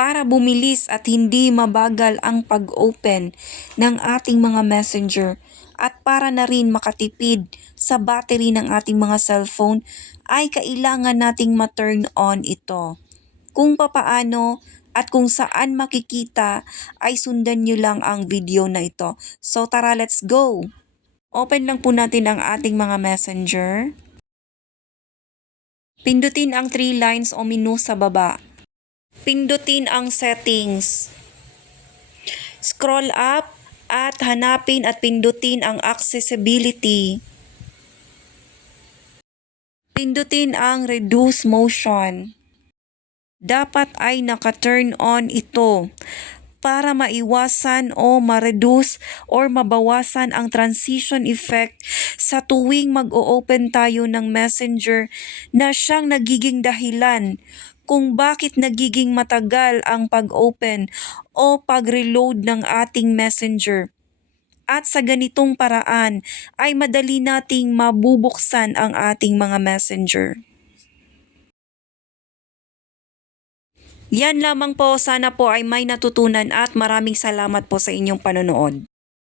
para bumilis at hindi mabagal ang pag-open ng ating mga messenger at para na rin makatipid sa battery ng ating mga cellphone ay kailangan nating ma-turn on ito. Kung papaano at kung saan makikita ay sundan nyo lang ang video na ito. So tara, let's go! Open lang po natin ang ating mga messenger. Pindutin ang 3 lines o menu sa baba. Pindutin ang settings. Scroll up at hanapin at pindutin ang accessibility. Pindutin ang reduce motion. Dapat ay naka-turn on ito para maiwasan o ma-reduce or mabawasan ang transition effect sa tuwing mag-o-open tayo ng messenger na siyang nagiging dahilan kung bakit nagiging matagal ang pag-open o pag-reload ng ating messenger. At sa ganitong paraan ay madali nating mabubuksan ang ating mga messenger. Yan lamang po, sana po ay may natutunan at maraming salamat po sa inyong panonood.